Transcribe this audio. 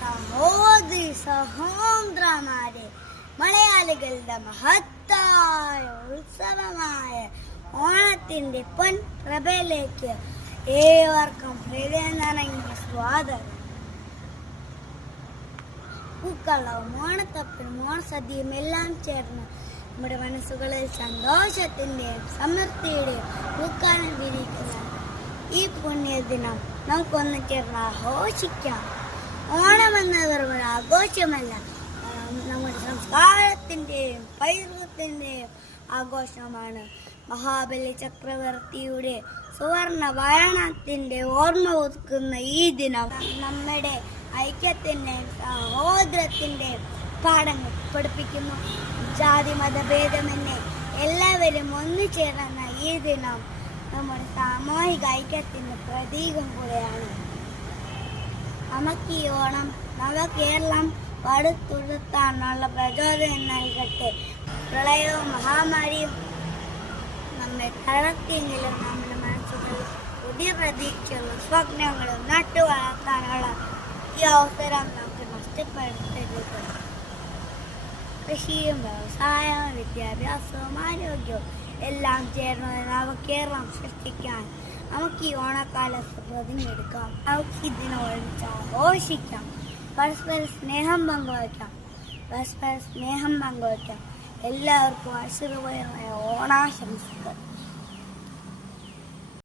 സഹോദരി സഹോദരന്മാരെ, മലയാളികളുടെ മഹത്തായ ഉത്സവമായ ഓണത്തിന്റെ പൊൻപ്രഭയിലേക്ക് ഏവർക്കും ഹൃദയം നിറഞ്ഞ സ്വാഗതം. പൂക്കളവും ഓണത്തപ്പനും ഓണസദ്യയും എല്ലാം ചേർന്ന് നമ്മുടെ മനസ്സുകളിൽ സന്തോഷത്തിന്റെയും സമൃദ്ധിയുടെയും പൂക്കാലം വിരിക്കുന്ന ഈ പുണ്യദിനം നമുക്കൊന്ന് ചേർന്ന് ആഘോഷിക്കാം. ഓണം എന്നത് വെറും ഒരു ആഘോഷമല്ല, നമ്മുടെ സംസ്കാരത്തിന്റെയും പൈതൃകത്തിന്റെയും ആഘോഷമാണ്. മഹാബലി ചക്രവർത്തിയുടെ സുവർണ ഭരണത്തിന്റെ ഓർമ്മ പുതുക്കുന്ന ഈ ദിനം നമ്മുടെ ഐക്യത്തിന്റെയും സഹോദരത്തിന്റെയും പാഠങ്ങൾ പഠിപ്പിക്കുന്നു. ജാതി മതഭേദമെന്നെ എല്ലാവരും ഒന്നു ചേർന്ന ഈ ദിനം നമ്മുടെ സാമൂഹിക ഐക്യത്തിന്റെ പ്രതീകം കൂടെയാണ്. നമുക്ക് ഈ ഓണം നവകേരളം പടുത്തുയർത്താനുള്ള പ്രചോദനം നൽകട്ടെ. പ്രളയവും മഹാമാരിയും നമ്മെ തളർത്തിയെങ്കിലും നമ്മുടെ മനസ്സുകളിൽ പുതിയ പ്രതീക്ഷകളും സ്വപ്നങ്ങളും നട്ടു വളർത്താനുള്ള ഈ അവസരം നമുക്ക് നഷ്ടപ്പെടുത്തരുത്. കൃഷിയും വ്യവസായവും വിദ്യാഭ്യാസവും ആരോഗ്യവും എല്ലാം ചേർന്ന് നവകേരളം സൃഷ്ടിക്കാൻ നമുക്ക് ഈ ഓണക്കാലത്ത് പ്രതിഞ്ഞെടുക്കാം. നമുക്ക് ഇതിനെ ഒരുമിച്ച് ആഘോഷിക്കാം. പരസ്പര സ്നേഹം പങ്കുവയ്ക്കാം. എല്ലാവർക്കും ആശീർവാദമായ ഓണാശംസകൾ.